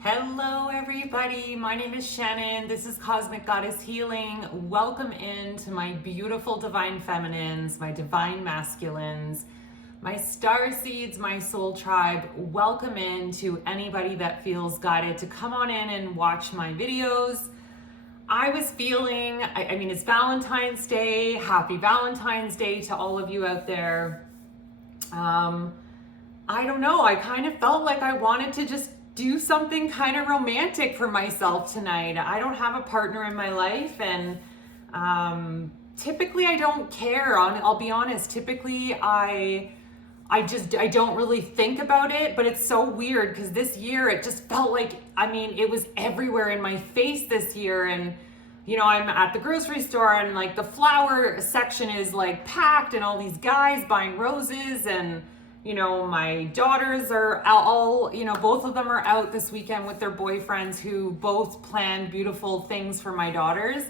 Hello everybody, my name is Shannon. This is Cosmic Goddess Healing. Welcome into my beautiful divine feminines, my divine masculines, my star seeds, my soul tribe. Welcome in to anybody that feels guided to come on in and watch my videos. I was feeling, I mean, it's Valentine's Day. Happy Valentine's Day to all of you out there. I don't know, I kind of felt like I wanted to just do something kind of romantic for myself tonight. I don't have a partner in my life, and typically I don't care. I'll be honest, typically I don't really think about it, but it's so weird because this year it just felt like, I mean, it was everywhere in my face this year. And you know, I'm at the grocery store and like the flower section is like packed and all these guys buying roses, and you know, my daughters are all, you know, both of them are out this weekend with their boyfriends who both planned beautiful things for my daughters.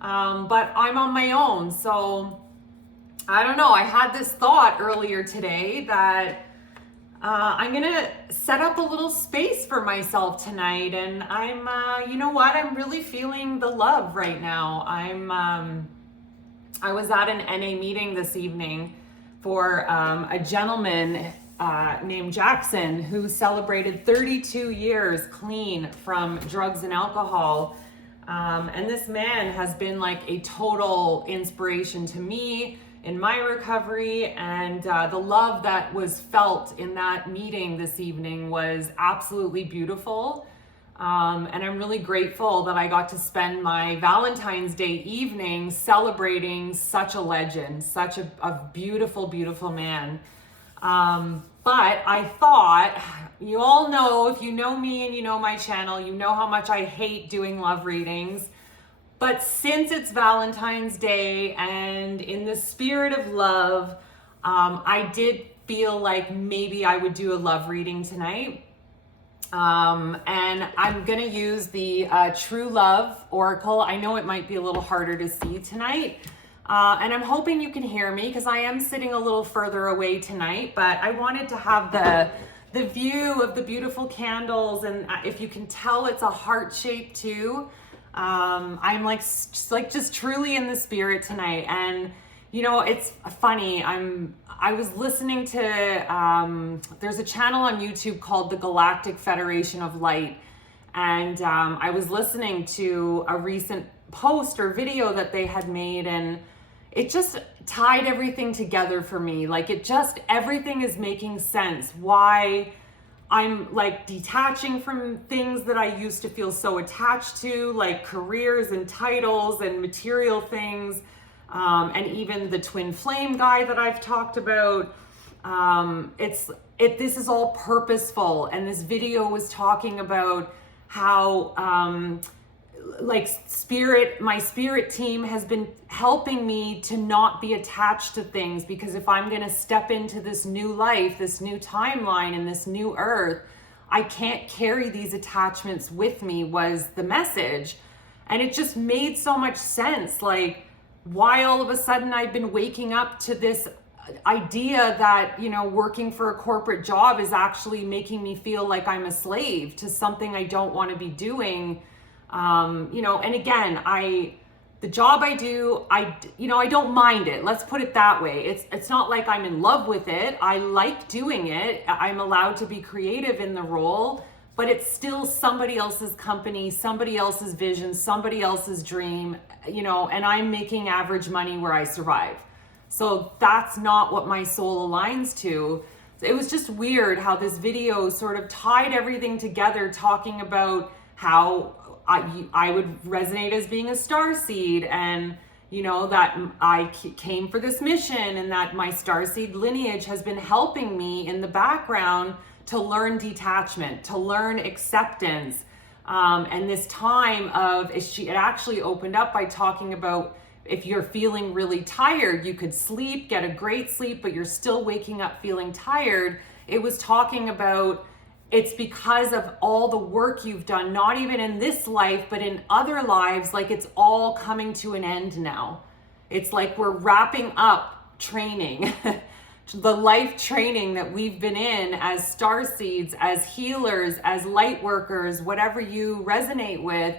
But I'm on my own. So I don't know. I had this thought earlier today that I'm going to set up a little space for myself tonight. And I'm, you know what? I'm really feeling the love right now. I was at an NA meeting this evening for a gentleman named Jackson who celebrated 32 years clean from drugs and alcohol. And this man has been like a total inspiration to me in my recovery, and the love that was felt in that meeting this evening was absolutely beautiful. And I'm really grateful that I got to spend my Valentine's Day evening celebrating such a legend, such a beautiful, beautiful man. But I thought, you all know, if you know me and you know my channel, you know how much I hate doing love readings. But since it's Valentine's Day and in the spirit of love, I did feel like maybe I would do a love reading tonight. And I'm gonna use the True Love Oracle. I know it might be a little harder to see tonight, and I'm hoping you can hear me because I am sitting a little further away tonight, but I wanted to have the view of the beautiful candles, and if you can tell, it's a heart shape too. I'm like just truly in the spirit tonight. And you know, it's funny, I was listening to, there's a channel on YouTube called the Galactic Federation of Light. And I was listening to a recent post or video that they had made, and it just tied everything together for me. Like everything is making sense. Why I'm like detaching from things that I used to feel so attached to, like careers and titles and material things. And even the twin flame guy that I've talked about, this is all purposeful. And this video was talking about how, my spirit team has been helping me to not be attached to things, because if I'm going to step into this new life, this new timeline, and this new earth, I can't carry these attachments with me, was the message. And it just made so much sense. Like, why all of a sudden I've been waking up to this idea that, you know, working for a corporate job is actually making me feel like I'm a slave to something I don't want to be doing. You know, and again, the job I do, I don't mind it. Let's put it that way. It's not like I'm in love with it. I like doing it. I'm allowed to be creative in the role, but it's still somebody else's company, somebody else's vision, somebody else's dream, you know, and I'm making average money where I survive. So that's not what my soul aligns to. It was just weird how this video sort of tied everything together, talking about how I would resonate as being a starseed, and you know, that I came for this mission, and that my starseed lineage has been helping me in the background to learn detachment, to learn acceptance. And this time of, it actually opened up by talking about, if you're feeling really tired, you could sleep, get a great sleep, but you're still waking up feeling tired. It was talking about, it's because of all the work you've done, not even in this life, but in other lives. Like, it's all coming to an end now. It's like we're wrapping up training the life training that we've been in as star seeds, as healers, as light workers, whatever you resonate with,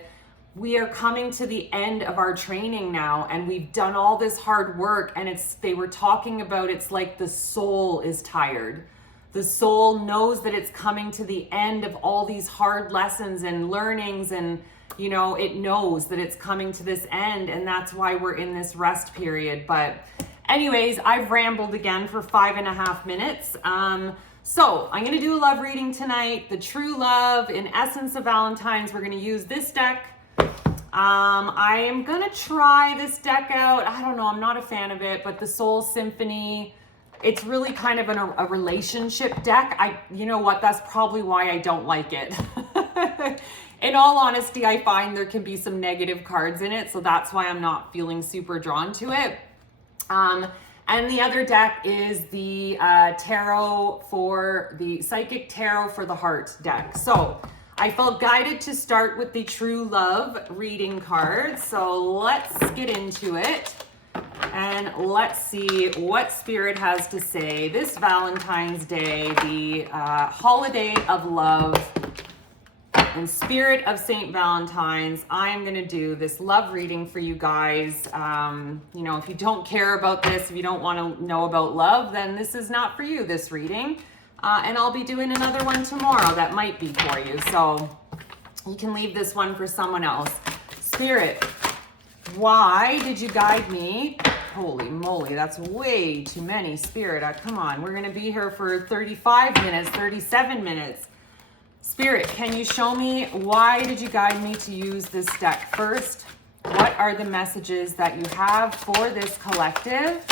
we are coming to the end of our training now, and we've done all this hard work, and they were talking about, it's like the soul is tired. The soul knows that it's coming to the end of all these hard lessons and learnings, and it knows that it's coming to this end, and that's why we're in this rest period. But anyways, I've rambled again for 5.5 minutes. So I'm going to do a love reading tonight, the true love in essence of Valentines. We're going to use this deck. I am going to try this deck out. I don't know, I'm not a fan of it, but the Soul Symphony, it's really kind of a relationship deck. You know what, that's probably why I don't like it. In all honesty, I find there can be some negative cards in it, so that's why I'm not feeling super drawn to it. And the other deck is the Psychic Tarot for the Heart deck. So I felt guided to start with the True Love reading card. So let's get into it and let's see what Spirit has to say this Valentine's Day, the holiday of love. In spirit of St. Valentine's, I am going to do this love reading for you guys. If you don't care about this, if you don't want to know about love, then this is not for you, this reading. And I'll be doing another one tomorrow that might be for you. So you can leave this one for someone else. Spirit, why did you guide me? Holy moly, that's way too many, Spirit. Come on, we're going to be here for 35 minutes, 37 minutes. Spirit, can you show me why did you guide me to use this deck first? What are the messages that you have for this collective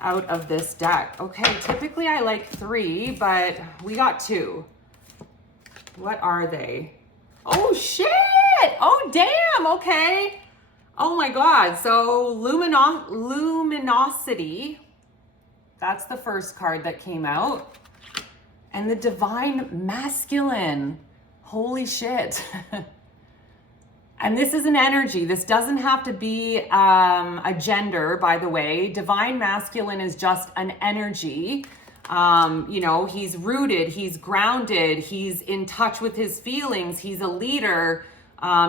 out of this deck? Okay, typically I like 3, but we got 2. What are they? Oh, shit! Oh, damn, okay. Oh my God, so Luminosity, that's the first card that came out. And the Divine Masculine. Holy shit. And this is an energy. This doesn't have to be a gender, by the way. Divine Masculine is just an energy. He's rooted, he's grounded, he's in touch with his feelings, he's a leader,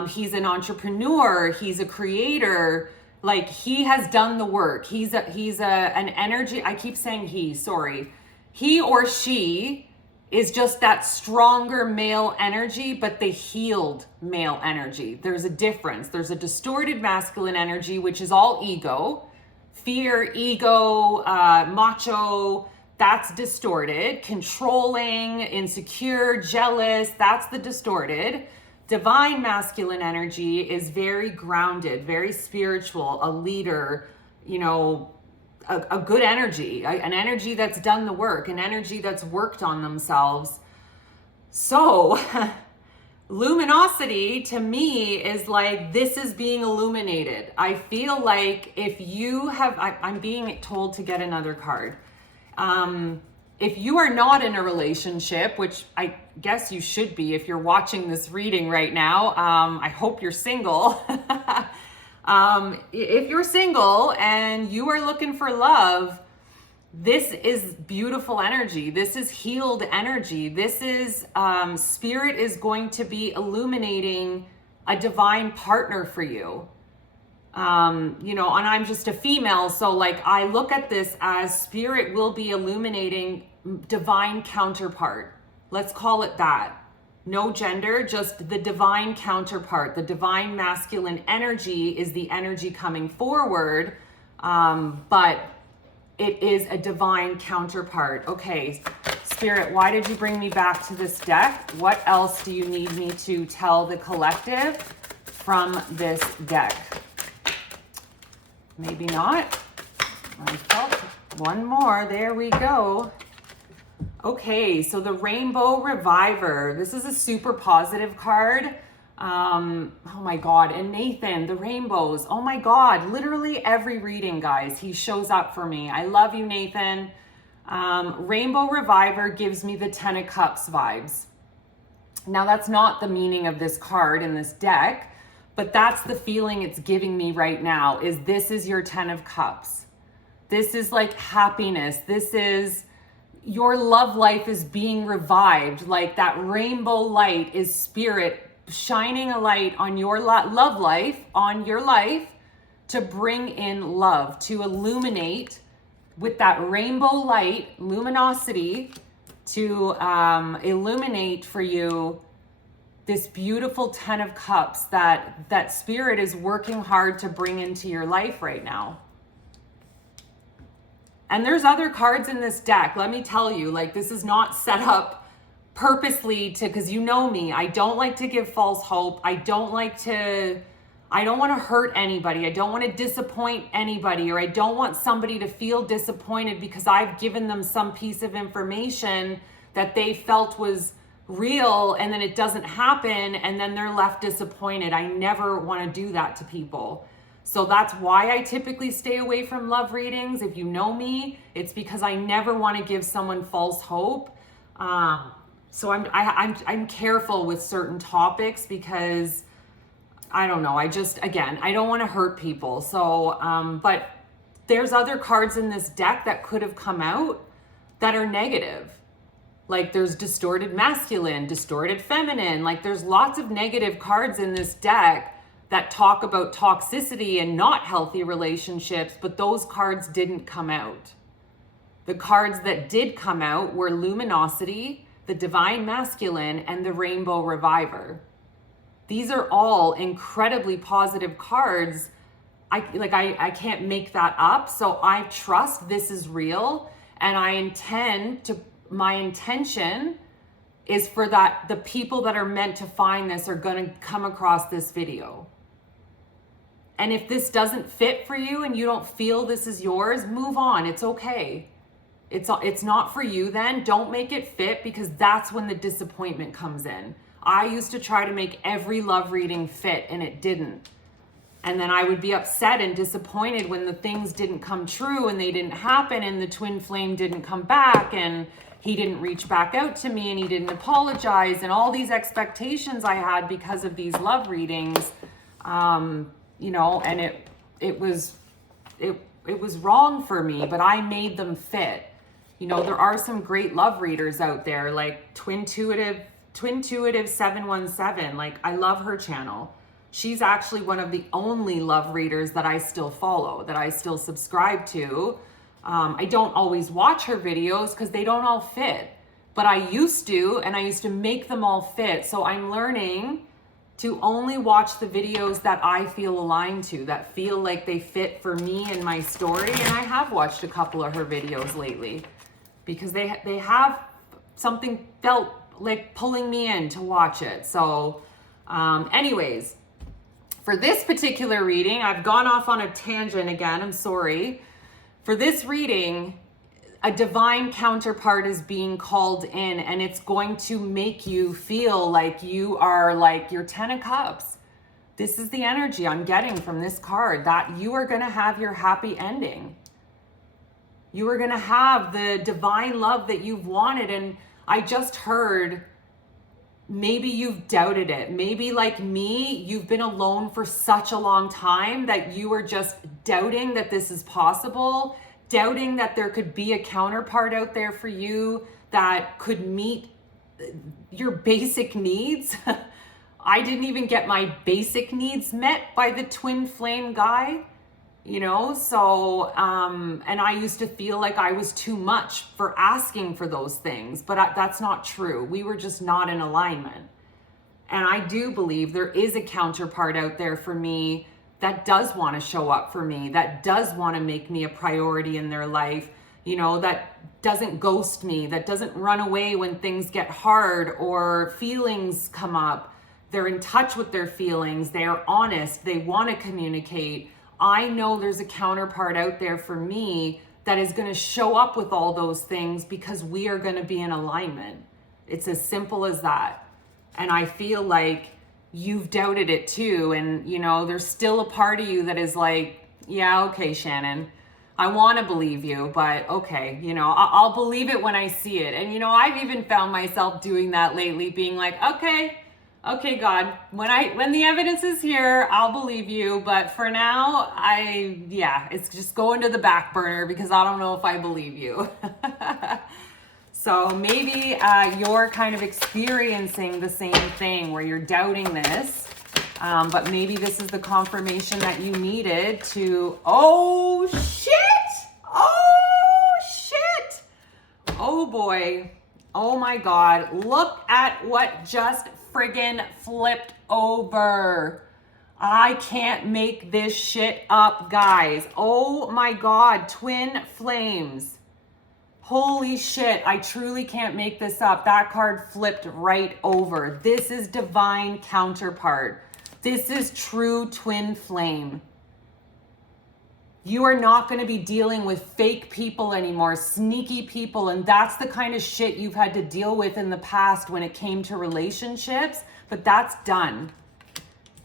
he's an entrepreneur, he's a creator. Like, he has done the work. He's an energy. I keep saying he, sorry. He or she is just that stronger male energy, but the healed male energy. There's a difference. There's a distorted masculine energy, which is all ego, fear, ego, macho, that's distorted, controlling, insecure, jealous, that's the distorted. Divine masculine energy is very grounded, very spiritual, a leader, a good energy, an energy that's done the work, an energy that's worked on themselves. So luminosity to me is like, this is being illuminated. I feel like if you have, I'm being told to get another card. If you are not in a relationship, which I guess you should be if you're watching this reading right now, I hope you're single. If you're single and you are looking for love, this is beautiful energy. This is healed energy. This is, Spirit is going to be illuminating a divine partner for you. And I'm just a female. So like, I look at this as Spirit will be illuminating divine counterpart. Let's call it that. No gender, just the divine counterpart. The divine masculine energy is the energy coming forward, but it is a divine counterpart. Okay, Spirit, why did you bring me back to this deck? What else do you need me to tell the collective from this deck? Maybe not. I felt one more. There we go. Okay, so the Rainbow Reviver. This is a super positive card. Oh my God. And Nathan, the rainbows. Oh my God. Literally every reading, guys, he shows up for me. I love you, Nathan. Rainbow Reviver gives me the 10 of Cups vibes. Now, that's not the meaning of this card in this deck, but that's the feeling it's giving me right now, is this is your 10 of Cups. This is like happiness. This is your love life is being revived. Like that rainbow light is spirit shining a light on your love life, on your life, to bring in love, to illuminate with that rainbow light, luminosity, to illuminate for you this beautiful 10 of Cups that spirit is working hard to bring into your life right now. And there's other cards in this deck. Let me tell you, like, this is not set up purposely to, because you know me, I don't like to give false hope. I don't want to hurt anybody. I don't want to disappoint anybody, or I don't want somebody to feel disappointed because I've given them some piece of information that they felt was real and then it doesn't happen and then they're left disappointed. I never want to do that to people. So that's why I typically stay away from love readings. If you know me, it's because I never want to give someone false hope. So I'm careful with certain topics because I don't know. I don't want to hurt people. So, but there's other cards in this deck that could have come out that are negative. Like there's distorted masculine, distorted feminine. Like there's lots of negative cards in this deck that talk about toxicity and not healthy relationships, but those cards didn't come out. The cards that did come out were luminosity, the divine masculine, and the rainbow reviver. These are all incredibly positive cards. I can't make that up. So I trust this is real, and my intention is for that the people that are meant to find this are going to come across this video. And if this doesn't fit for you and you don't feel this is yours, move on. It's okay. It's not for you then. Don't make it fit, because that's when the disappointment comes in. I used to try to make every love reading fit and it didn't. And then I would be upset and disappointed when the things didn't come true and they didn't happen and the twin flame didn't come back and he didn't reach back out to me and he didn't apologize, and all these expectations I had because of these love readings. And it was wrong for me, but I made them fit. There are some great love readers out there, like Twintuitive 717. Like, I love her channel. She's actually one of the only love readers that I still follow, that I still subscribe to. I don't always watch her videos because they don't all fit, but I used to, and I used to make them all fit. So I'm learning to only watch the videos that I feel aligned to, that feel like they fit for me and my story. And I have watched a couple of her videos lately because they have something felt like pulling me in to watch it. So anyways, for this particular reading, I've gone off on a tangent again, I'm sorry. For this reading, a divine counterpart is being called in, and it's going to make you feel like you are like your 10 of Cups. This is the energy I'm getting from this card, that you are going to have your happy ending. You are going to have the divine love that you've wanted. And I just heard, maybe you've doubted it. Maybe like me, you've been alone for such a long time that you are just doubting that this is possible, doubting that there could be a counterpart out there for you that could meet your basic needs. I didn't even get my basic needs met by the twin flame guy, so, and I used to feel like I was too much for asking for those things, but that's not true. We were just not in alignment. And I do believe there is a counterpart out there for me that does want to show up for me, that does want to make me a priority in their life, that doesn't ghost me, that doesn't run away when things get hard or feelings come up. They're in touch with their feelings. They are honest. They want to communicate. I know there's a counterpart out there for me that is going to show up with all those things because we are going to be in alignment. It's as simple as that. And I feel like you've doubted it too. And, there's still a part of you that is like, yeah, okay, Shannon, I want to believe you, but okay, I'll believe it when I see it. And, I've even found myself doing that lately, being like, okay, Okay, God, when the evidence is here, I'll believe you. But for now, it's just going to the back burner because I don't know if I believe you. So maybe you're kind of experiencing the same thing where you're doubting this. But maybe this is the confirmation that you needed to, oh shit! Oh shit! Oh boy. Oh my God. Look at what just friggin' flipped over. I can't make this shit up, guys. Oh my God. Twin flames. Holy shit, I truly can't make this up. That card flipped right over. This is divine counterpart. This is true twin flame. You are not going to be dealing with fake people anymore, sneaky people, and that's the kind of shit you've had to deal with in the past when it came to relationships, but that's done.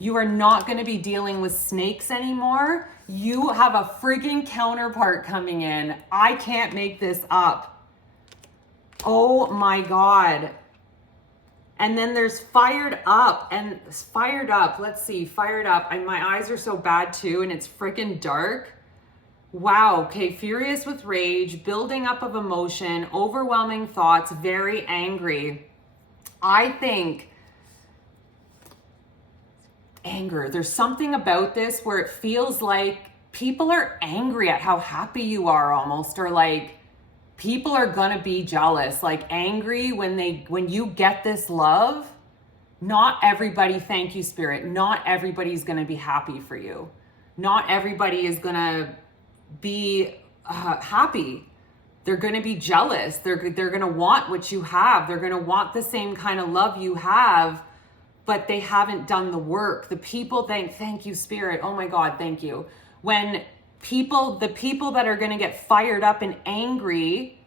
You are not going to be dealing with snakes anymore. You have a friggin' counterpart coming in. I can't make this up. Oh my God. And then there's fired up and fired up. Let's see, fired up. My eyes are so bad too, and it's friggin' dark. Wow. Okay. Furious with rage, building up of emotion, overwhelming thoughts, very angry. I think anger. There's something about this where it feels like people are angry at how happy you are almost, or like people are gonna be jealous, like angry when you get this love. Not everybody, thank you, Spirit. Not everybody's gonna be happy for you. Not everybody is gonna be happy. They're gonna be jealous. They're gonna want what you have. They're gonna want the same kind of love you have, but they haven't done the work. The people thank you, Spirit. Oh my God, thank you. When the people that are going to get fired up and angry,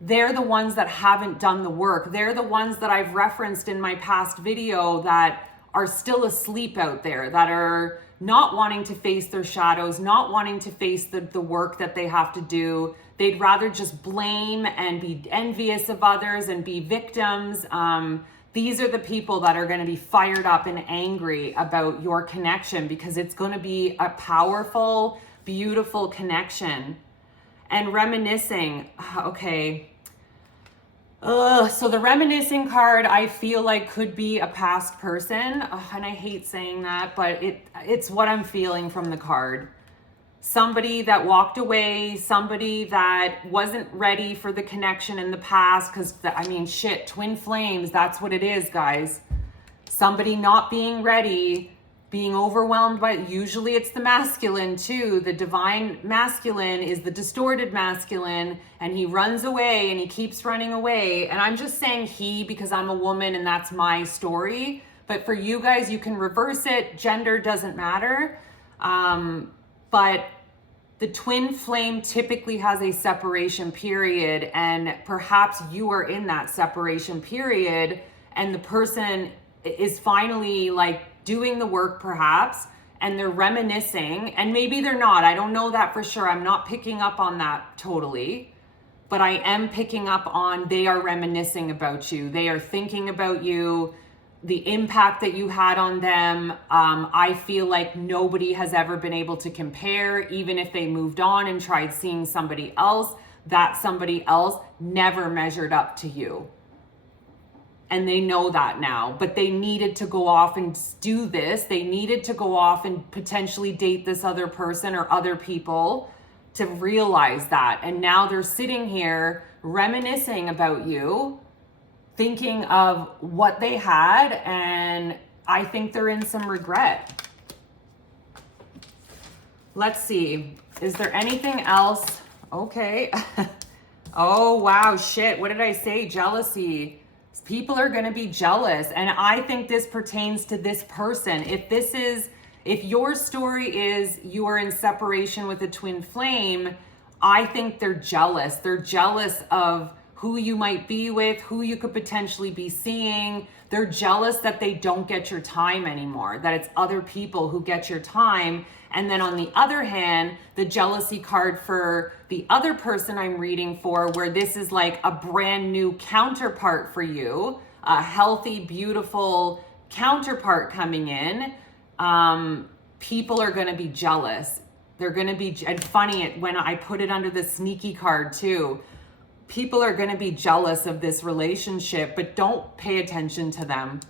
they're the ones that haven't done the work. They're the ones that I've referenced in my past video that are still asleep out there, that are not wanting to face their shadows, not wanting to face the work that they have to do. They'd rather just blame and be envious of others and be victims. These are the people that are going to be fired up and angry about your connection because it's going to be a powerful, beautiful connection. And reminiscing, okay. So the reminiscing card, I feel like could be a past person. And I hate saying that, but it's what I'm feeling from the card. Somebody that walked away, somebody that wasn't ready for the connection in the past, because shit, twin flames, that's what it is, guys. Somebody not being ready, being overwhelmed by, usually it's the masculine too. The divine masculine is the distorted masculine, and he runs away and he keeps running away. And I'm just saying he because I'm a woman and that's my story. But for you guys, you can reverse it. Gender doesn't matter. But the twin flame typically has a separation period, and perhaps you are in that separation period and the person is finally like doing the work perhaps, and they're reminiscing, and maybe they're not. I don't know that for sure. I'm not picking up on that totally, but I am picking up on they are reminiscing about you. They are thinking about you, the impact that you had on them. I feel like nobody has ever been able to compare, even if they moved on and tried seeing somebody else, that somebody else never measured up to you. And they know that now, but they needed to go off and do this. They needed to go off and potentially date this other person or other people to realize that. And now they're sitting here reminiscing about you, thinking of what they had, and I think they're in some regret. Let's see. Is there anything else? Okay. Oh, wow. Shit. What did I say? Jealousy. People are going to be jealous. And I think this pertains to this person. If your story is you are in separation with a twin flame, I think they're jealous. They're jealous of who you might be with, who you could potentially be seeing. They're jealous that they don't get your time anymore, that it's other people who get your time. And then on the other hand, the jealousy card for the other person I'm reading for, where this is like a brand new counterpart for you, a healthy, beautiful counterpart coming in, people are going to be jealous. They're going to be, and funny, when I put it under the sneaky card too, people are going to be jealous of this relationship, but don't pay attention to them.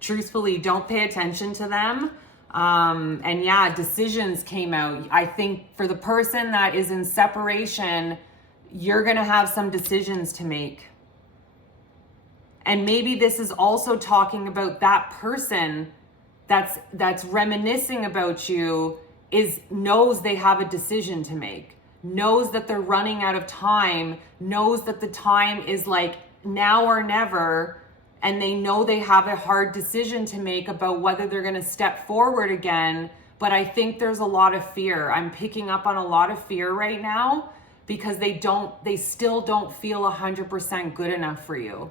Truthfully, don't pay attention to them. And yeah, decisions came out. I think for the person that is in separation, you're going to have some decisions to make. And maybe this is also talking about that person that's reminiscing about you knows they have a decision to make, knows that they're running out of time, knows that the time is like now or never, and they know they have a hard decision to make about whether they're going to step forward again. But I think there's a lot of fear. I'm picking up on a lot of fear right now because they still don't feel 100% good enough for you.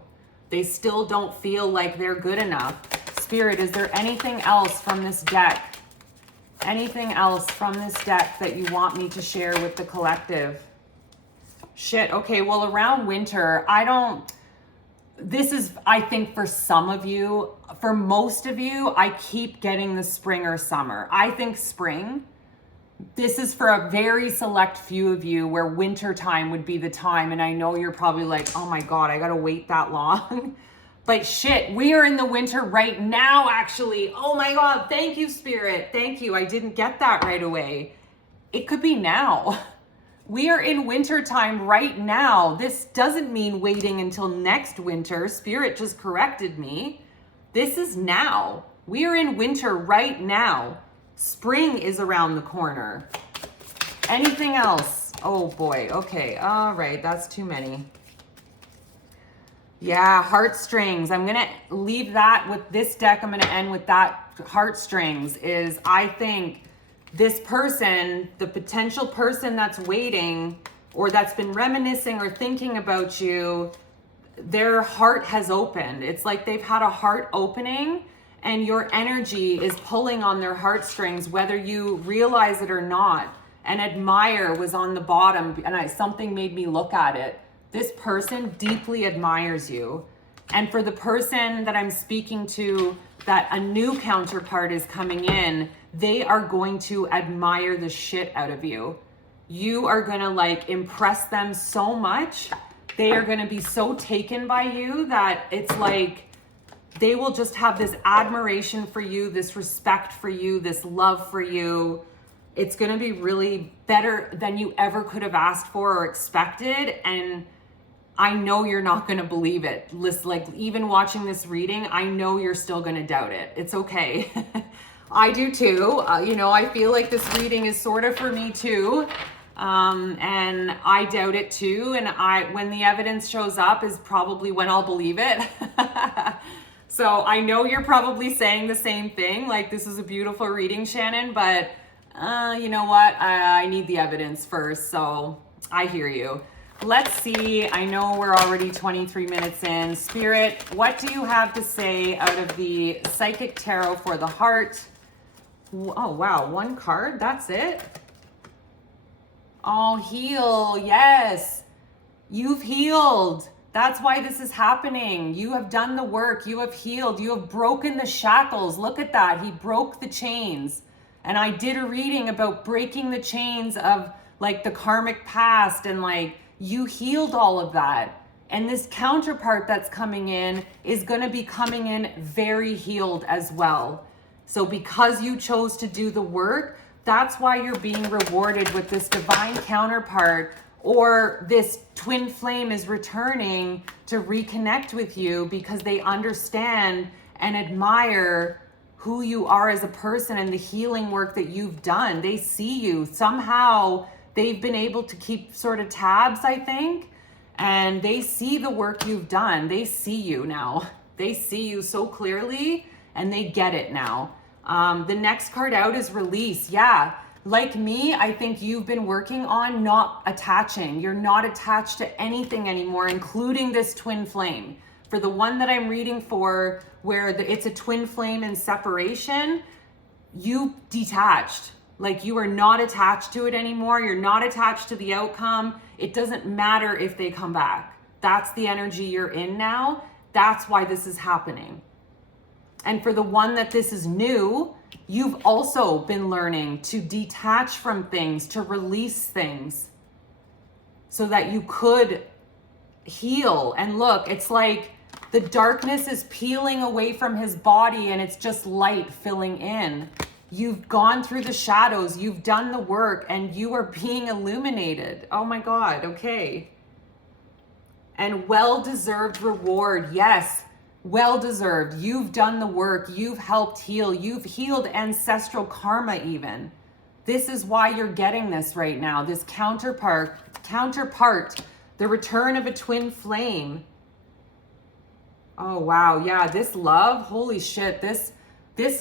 They still don't feel like they're good enough. Spirit, is there anything else from this deck? Anything else from this deck that you want me to share with the collective? Shit, okay, well, around winter, this is, I think for some of you, for most of you, I keep getting the spring or summer. I think spring. This is for a very select few of you where winter time would be the time. And I know you're probably like, oh my God, I gotta wait that long. But shit, we are in the winter right now, actually. Oh my God, thank you, Spirit. Thank you. I didn't get that right away. It could be now. We are in winter time right now. This doesn't mean waiting until next winter. Spirit just corrected me. This is now. We are in winter right now. Spring is around the corner. Anything else? Oh boy. Okay. All right. That's too many. Yeah, heartstrings. I'm going to leave that with this deck. I'm going to end with that. Heartstrings is, I think, this person, the potential person that's waiting or that's been reminiscing or thinking about you, their heart has opened. It's like they've had a heart opening and your energy is pulling on their heartstrings, whether you realize it or not. And admire was on the bottom and something made me look at it. This person deeply admires you. And for the person that I'm speaking to, that a new counterpart is coming in, they are going to admire the shit out of you. You are going to like impress them so much. They are going to be so taken by you that it's like they will just have this admiration for you, this respect for you, this love for you. It's going to be really better than you ever could have asked for or expected. And I know you're not going to believe it. Like even watching this reading, I know you're still going to doubt it. It's okay. I do too. I feel like this reading is sort of for me too. And I doubt it too. And when the evidence shows up is probably when I'll believe it. So I know you're probably saying the same thing. Like, this is a beautiful reading, Shannon, but you know what? I need the evidence first. So I hear you. Let's see. I know we're already 23 minutes in. Spirit, what do you have to say out of the Psychic Tarot for the heart? Oh, wow. One card. That's it. Oh, heal. Yes. You've healed. That's why this is happening. You have done the work. You have healed. You have broken the shackles. Look at that. He broke the chains. And I did a reading about breaking the chains of like the karmic past, and like you healed all of that. And this counterpart that's coming in is going to be coming in very healed as well. So because you chose to do the work, that's why you're being rewarded with this divine counterpart, or this twin flame is returning to reconnect with you because they understand and admire who you are as a person and the healing work that you've done. They see you. Somehow they've been able to keep sort of tabs, I think, and they see the work you've done. They see you now. They see you so clearly and they get it now. The next card out is release. Yeah. Like me, I think you've been working on not attaching. You're not attached to anything anymore, including this twin flame. For the one that I'm reading for, where it's a twin flame in separation, you detached. Like you are not attached to it anymore. You're not attached to the outcome. It doesn't matter if they come back. That's the energy you're in now. That's why this is happening. And for the one that this is new, you've also been learning to detach from things, to release things so that you could heal. And look, it's like the darkness is peeling away from his body and it's just light filling in. You've gone through the shadows, you've done the work, and you are being illuminated. Oh my God, okay. And well-deserved reward, yes, well-deserved. You've done the work, you've helped heal, you've healed ancestral karma even. This is why you're getting this right now, this counterpart, the return of a twin flame. Oh wow, yeah, this love, holy shit, this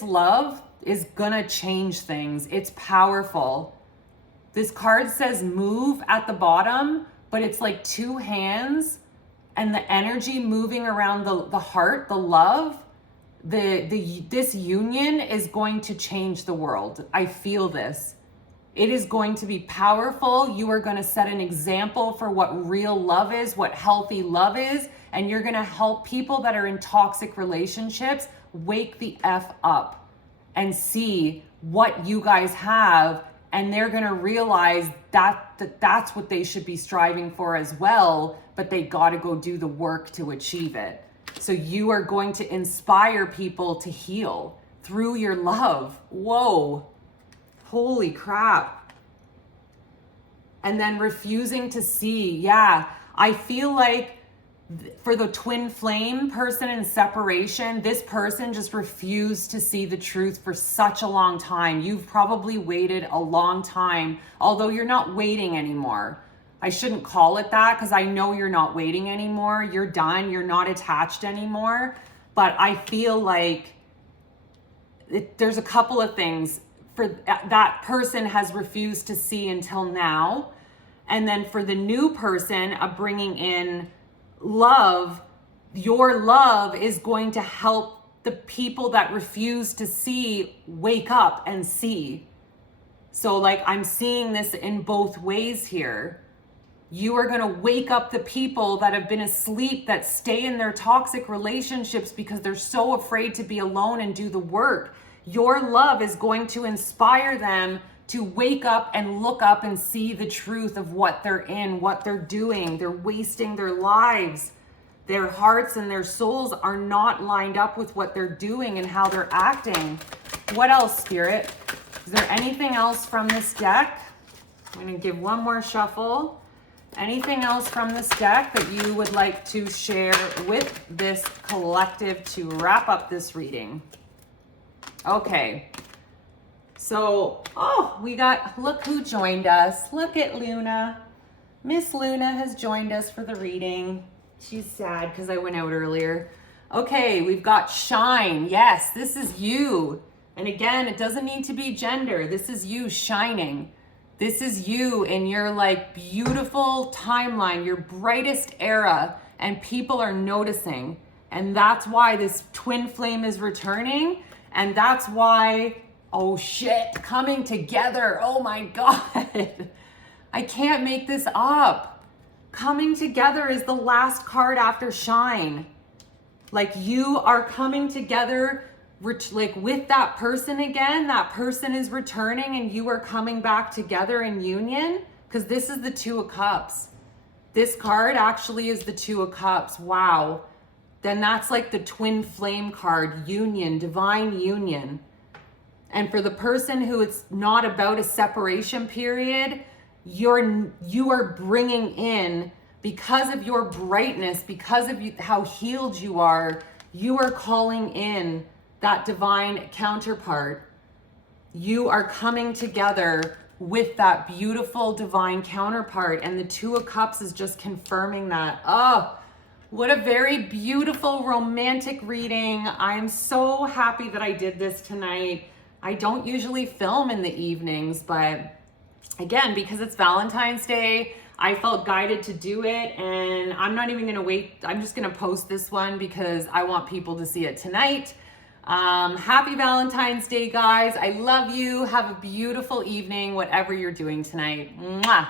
love is gonna change things. It's powerful. This card says move at the bottom, but it's like two hands and the energy moving around the heart, the love. This union is going to change the world. I feel this. It is going to be powerful. You are going to set an example for what real love is, what healthy love is, and you're going to help people that are in toxic relationships wake the F up and see what you guys have, and they're going to realize that's what they should be striving for as well, but they got to go do the work to achieve it. So you are going to inspire people to heal through your love. Whoa. Holy crap. And then refusing to see. Yeah, I feel like for the twin flame person in separation, this person just refused to see the truth for such a long time. You've probably waited a long time, although you're not waiting anymore. I shouldn't call it that because I know you're not waiting anymore. You're done. You're not attached anymore. But I feel like there's a couple of things for that person has refused to see until now. And then for the new person of bringing in love, your love is going to help the people that refuse to see wake up and see. So like I'm seeing this in both ways here. You are going to wake up the people that have been asleep, that stay in their toxic relationships because they're so afraid to be alone and do the work. Your love is going to inspire them to wake up and look up and see the truth of what they're in, what they're doing. They're wasting their lives. Their hearts and their souls are not lined up with what they're doing and how they're acting. What else, Spirit? Is there anything else from this deck? I'm going to give one more shuffle. Anything else from this deck that you would like to share with this collective to wrap up this reading? Okay. So, look who joined us. Look at Luna. Miss Luna has joined us for the reading. She's sad because I went out earlier. Okay, we've got Shine. Yes, this is you. And again, it doesn't need to be gender. This is you shining. This is you in your like beautiful timeline, your brightest era, and people are noticing. And that's why this twin flame is returning. And that's why, oh shit, coming together. Oh my God. I can't make this up. Coming together is the last card after Shine. Like you are coming together like with that person again. That person is returning and you are coming back together in union, because this is the Two of Cups. This card actually is the Two of Cups. Wow. Then that's like the twin flame card, union, divine union. And for the person who it's not about a separation period, you are bringing in, because of your brightness, because of how healed you are calling in that divine counterpart. You are coming together with that beautiful divine counterpart, and the Two of Cups is just confirming that. Oh, what a very beautiful romantic reading. I'm so happy that I did this tonight. I don't usually film in the evenings, but again, because it's Valentine's Day, I felt guided to do it, and I'm not even gonna wait. I'm just gonna post this one because I want people to see it tonight. Happy Valentine's Day, guys. I love you. Have a beautiful evening, whatever you're doing tonight. Mwah.